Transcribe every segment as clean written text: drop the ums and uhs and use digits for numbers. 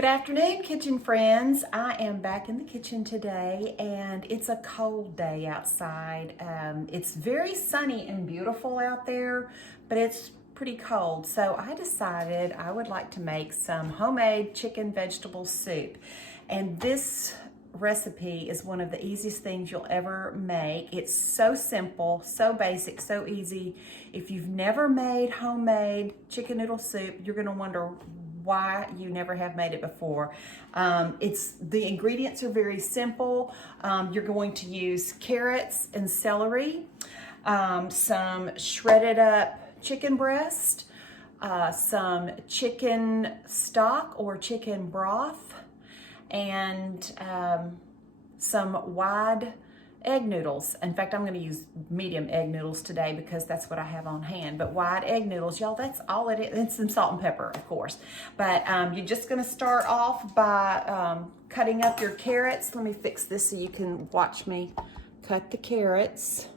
Good afternoon, kitchen friends. I am back in the kitchen today and it's a cold day outside. It's very sunny and beautiful out there, but it's pretty cold. So I decided I would like to make some homemade chicken vegetable soup. And this recipe is one of the easiest things you'll ever make. It's so simple, so basic, so easy. If you've never made homemade chicken noodle soup, you're gonna wonder why you never have made it before. The ingredients are very simple. You're going to use carrots and celery, some shredded up chicken breast, some chicken stock or chicken broth, and some wide egg noodles. In fact, I'm going to use medium egg noodles today because that's what I have on hand. But wide egg noodles, y'all, that's all it is. And some salt and pepper, of course. But you're just going to start off by cutting up your carrots. Let me fix this so you can watch me cut the carrots.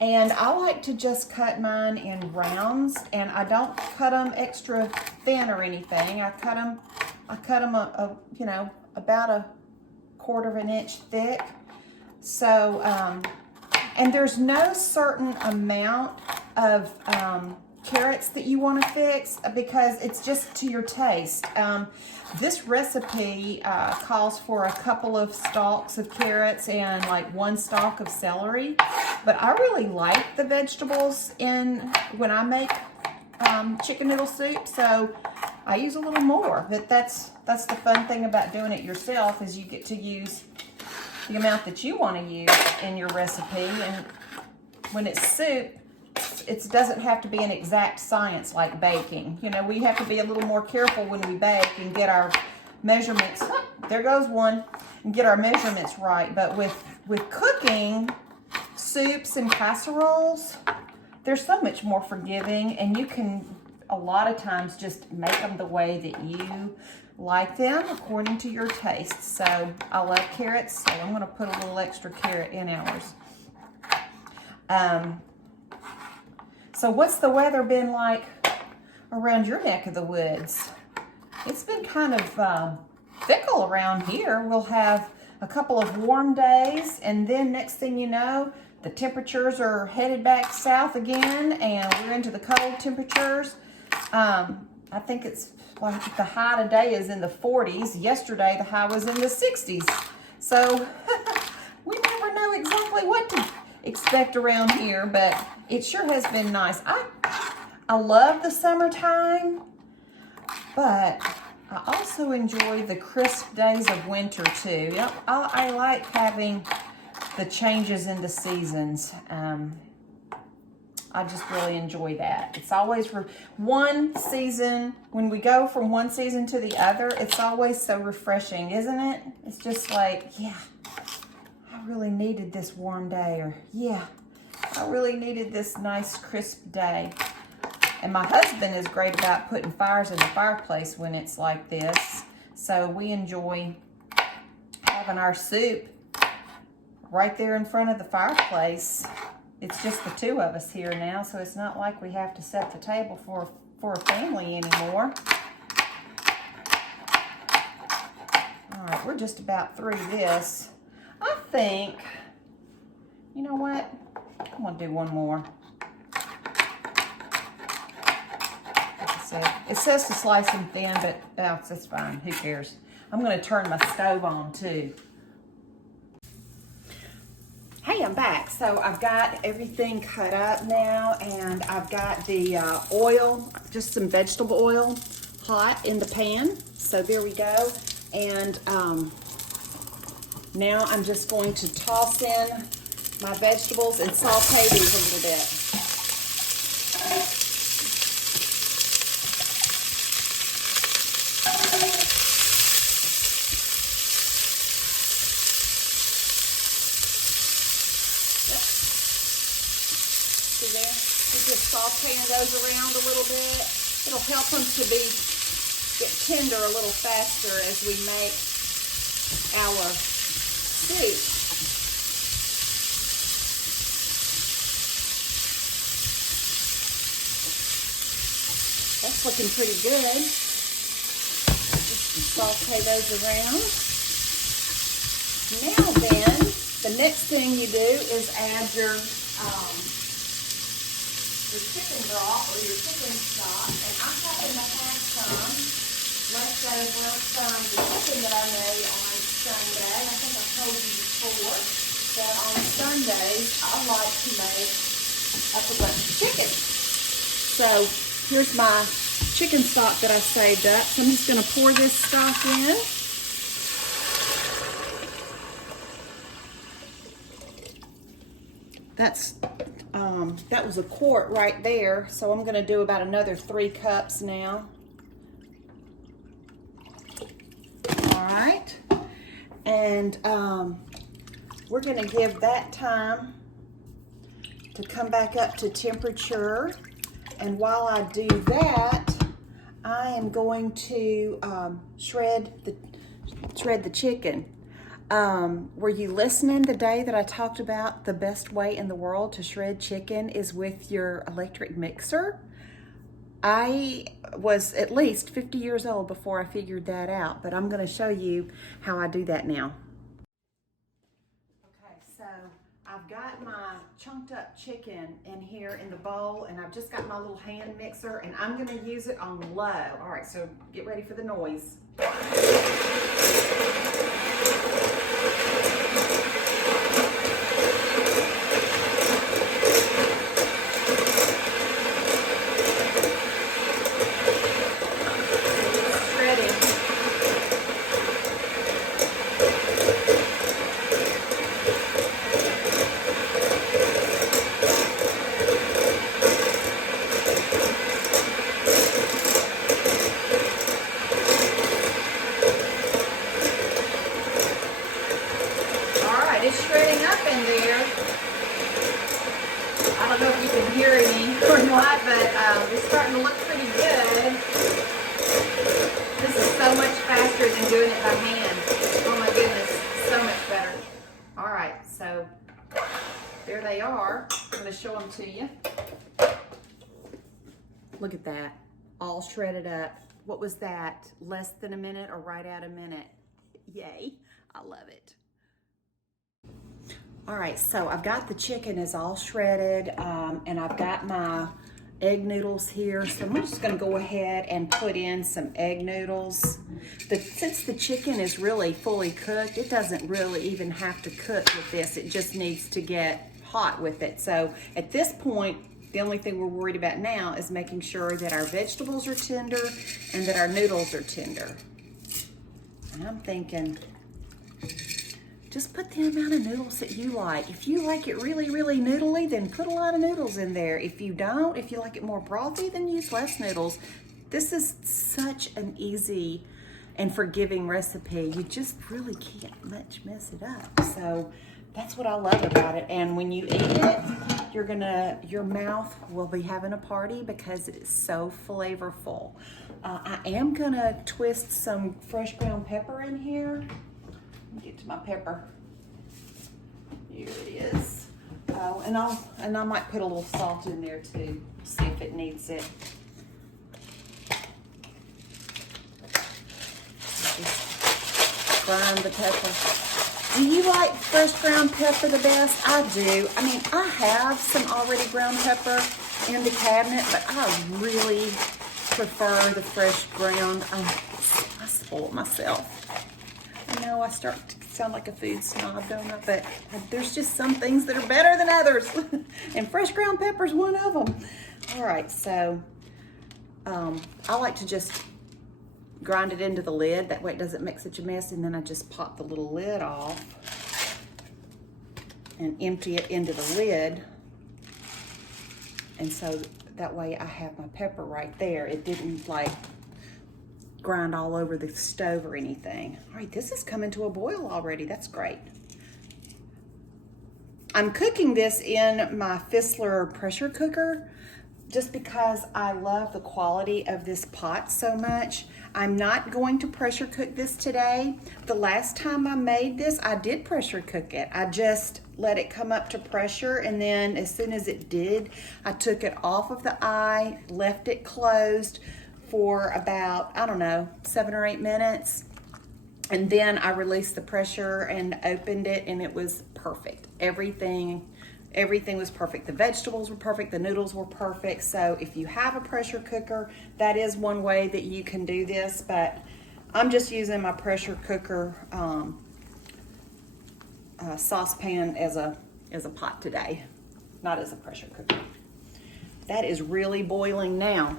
And I like to just cut mine in rounds, and I don't cut them extra thin or anything. I cut them about a 1/4 inch thick. So, and there's no certain amount of carrots that you want to fix because it's just to your taste. This recipe calls for a couple of stalks of carrots and like 1 stalk of celery, but I really like the vegetables when I make chicken noodle soup, so I use a little more. But that's the fun thing about doing it yourself, is you get to use the amount that you want to use in your recipe. And when it's soup, it doesn't have to be an exact science like baking. You know, we have to be a little more careful when we bake and get our measurements. Oh, there goes one. And get our measurements right. But with cooking soups and casseroles, they're so much more forgiving, and you can a lot of times just make them the way that you like them according to your taste. So I love carrots, so I'm going to put a little extra carrot in ours. So what's the weather been like around your neck of the woods? It's been kind of fickle around here. We'll have a couple of warm days, and then next thing you know, the temperatures are headed back south again, and we're into the cold temperatures. I think it's like the high today is in the 40s. Yesterday, the high was in the 60s. So we never know exactly what to expect around here, but it sure has been nice. I love the summertime, but I also enjoy the crisp days of winter too. Yep, I like having the changes in the seasons. I just really enjoy that. It's always one season, when we go from one season to the other, it's always so refreshing, isn't it? It's just like, yeah, I really needed this warm day, or yeah, I really needed this nice crisp day. And my husband is great about putting fires in the fireplace when it's like this. So we enjoy having our soup right there in front of the fireplace. It's just the two of us here now, so it's not like we have to set the table for a family anymore. All right, we're just about through this. I think, you know what? I'm gonna do one more. Like I said, it says to slice them thin, but that's fine. Who cares? I'm gonna turn my stove on too. Hey, I'm back. So I've got everything cut up now, and I've got the oil, just some vegetable oil, hot in the pan. So there we go. And now I'm just going to toss in my vegetables and saute these a little bit. There. We're just sauteing those around a little bit. It'll help them to get tender a little faster as we make our soup. That's looking pretty good. saute those around. Now then, the next thing you do is add your chicken broth or your chicken stock. And I happen to have some leftover from the chicken that I made on Sunday. I think I told you before that on Sundays I like to make up a bunch of chicken. So here's my chicken stock that I saved up. So I'm just going to pour this stock in. That was a quart right there. So I'm going to do about another 3 cups now. All right. And we're going to give that time to come back up to temperature. And while I do that, I am going to shred the chicken. Were you listening the day that I talked about the best way in the world to shred chicken is with your electric mixer? I was at least 50 years old before I figured that out, but I'm going to show you how I do that now. Okay, so I've got my chunked up chicken in here in the bowl, and I've just got my little hand mixer, and I'm going to use it on low. All right, so get ready for the noise. It's shredding up in there. I don't know if you can hear me or not, but it's starting to look pretty good. This is so much faster than doing it by hand. Oh my goodness, so much better. All right, so there they are. I'm going to show them to you. Look at that, all shredded up. What was that? Less than a minute or right at a minute? Yay, I love it. All right, so I've got the chicken is all shredded, and I've got my egg noodles here. So I'm just gonna go ahead and put in some egg noodles. Since the chicken is really fully cooked, it doesn't really even have to cook with this. It just needs to get hot with it. So at this point, the only thing we're worried about now is making sure that our vegetables are tender and that our noodles are tender. And I'm thinking, just put the amount of noodles that you like. If you like it really, really noodly, then put a lot of noodles in there. If you don't, if you like it more brothy, then use less noodles. This is such an easy and forgiving recipe. You just really can't much mess it up. So that's what I love about it. And when you eat it, your mouth will be having a party because it is so flavorful. I am gonna twist some fresh ground pepper in here. Let me get to my pepper. Here it is. Oh, and I might put a little salt in there too. See if it needs it. Just grind the pepper. Do you like fresh ground pepper the best? I do. I mean, I have some already ground pepper in the cabinet, but I really prefer the fresh ground. I spoil it myself. I know I start to sound like a food snob, don't I? But there's just some things that are better than others. And fresh ground pepper is one of them. All right, so I like to just grind it into the lid. That way it doesn't make such a mess. And then I just pop the little lid off and empty it into the lid. And so that way I have my pepper right there. It didn't like grind all over the stove or anything. All right, this is coming to a boil already. That's great. I'm cooking this in my Fissler pressure cooker just because I love the quality of this pot so much. I'm not going to pressure cook this today. The last time I made this, I did pressure cook it. I just let it come up to pressure, and then as soon as it did, I took it off of the eye, left it closed for about, I don't know, 7 or 8 minutes, And then I released the pressure and opened it, and it was perfect. Everything was perfect. The vegetables were perfect. The noodles were perfect. So if you have a pressure cooker, that is one way that you can do this, but I'm just using my pressure cooker saucepan as a pot today, not as a pressure cooker. That is really boiling now.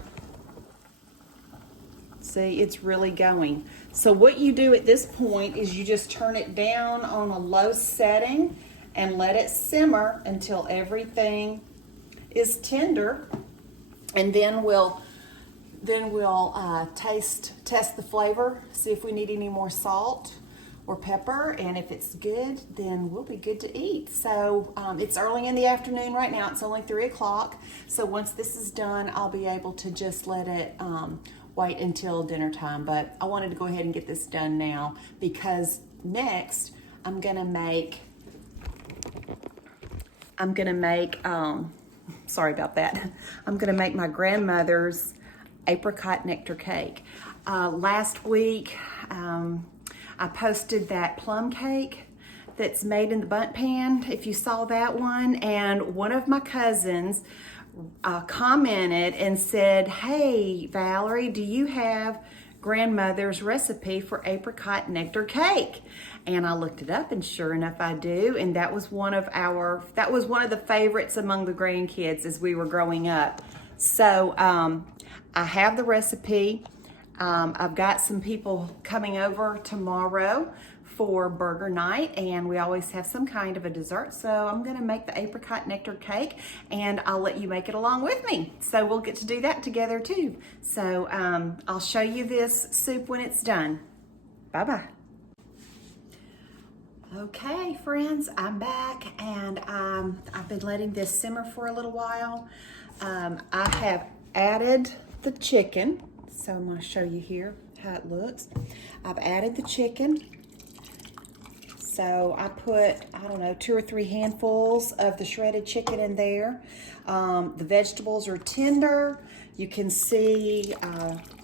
See, it's really going. So what you do at this point is you just turn it down on a low setting and let it simmer until everything is tender, and then we'll test the flavor, see if we need any more salt or pepper, and if it's good, then we'll be good to eat. So it's early in the afternoon right now. It's only 3 o'clock. So once this is done, I'll be able to just let it wait until dinner time. But I wanted to go ahead and get this done now, because next I'm gonna make sorry about that. I'm gonna make my grandmother's apricot nectar cake. Last week, I posted that plum cake that's made in the bundt pan, if you saw that one, and one of my cousins commented and said, "Hey, Valerie, do you have grandmother's recipe for apricot nectar cake?" And I looked it up, and sure enough, I do. And that was one of the favorites among the grandkids as we were growing up. So I have the recipe. I've got some people coming over tomorrow for burger night, and we always have some kind of a dessert. So I'm gonna make the apricot nectar cake, and I'll let you make it along with me. So we'll get to do that together too. So I'll show you this soup when it's done. Bye-bye. Okay, friends, I'm back, and I've been letting this simmer for a little while. I have added the chicken. So I'm going to show you here how it looks. I've added the chicken. So I put, I don't know, 2 or 3 handfuls of the shredded chicken in there. The vegetables are tender. You can see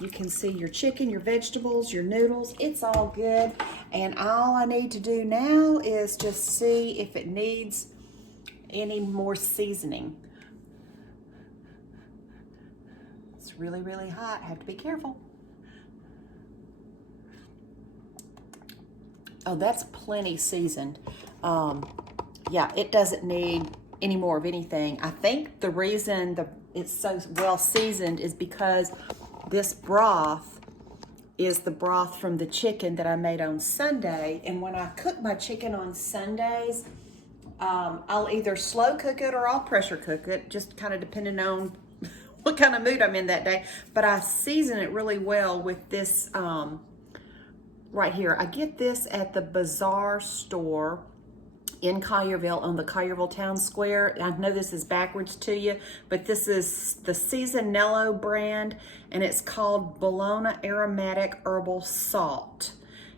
your chicken, your vegetables, your noodles. It's all good. And all I need to do now is just see if it needs any more seasoning. It's really, really hot. I have to be careful. Oh, that's plenty seasoned. Yeah, it doesn't need any more of anything. I think the reason it's so well seasoned is because this broth is the broth from the chicken that I made on Sunday. And when I cook my chicken on Sundays, I'll either slow cook it or I'll pressure cook it, just kind of depending on what kind of mood I'm in that day. But I season it really well with this right here. I get this at the Bazaar store in Collierville, on the Collierville Town Square. I know this is backwards to you, but this is the Seasonello brand, and it's called Bologna Aromatic Herbal Salt.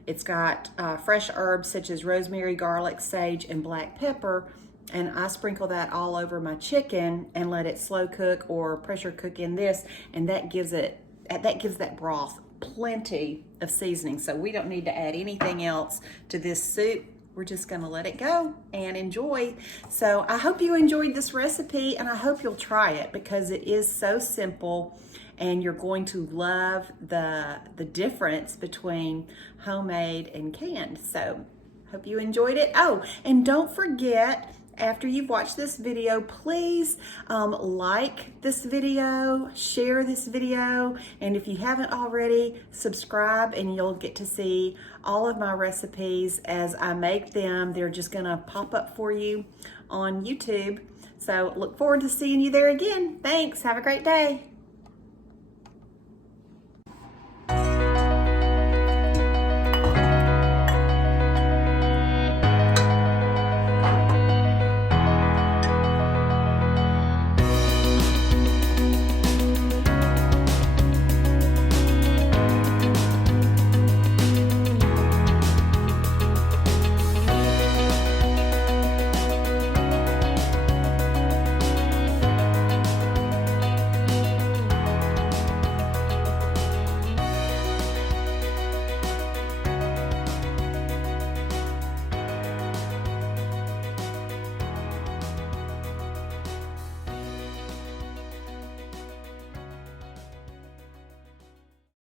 It's got fresh herbs such as rosemary, garlic, sage, and black pepper, and I sprinkle that all over my chicken and let it slow cook or pressure cook in this, and that gives that broth plenty of seasoning. So we don't need to add anything else to this soup. We're just gonna let it go and enjoy. So I hope you enjoyed this recipe, and I hope you'll try it, because it is so simple and you're going to love the difference between homemade and canned. So hope you enjoyed it. Oh, and don't forget, after you've watched this video, please like this video, share this video, and if you haven't already, subscribe, and you'll get to see all of my recipes as I make them. They're just gonna pop up for you on YouTube. So look forward to seeing you there again. Thanks, have a great day.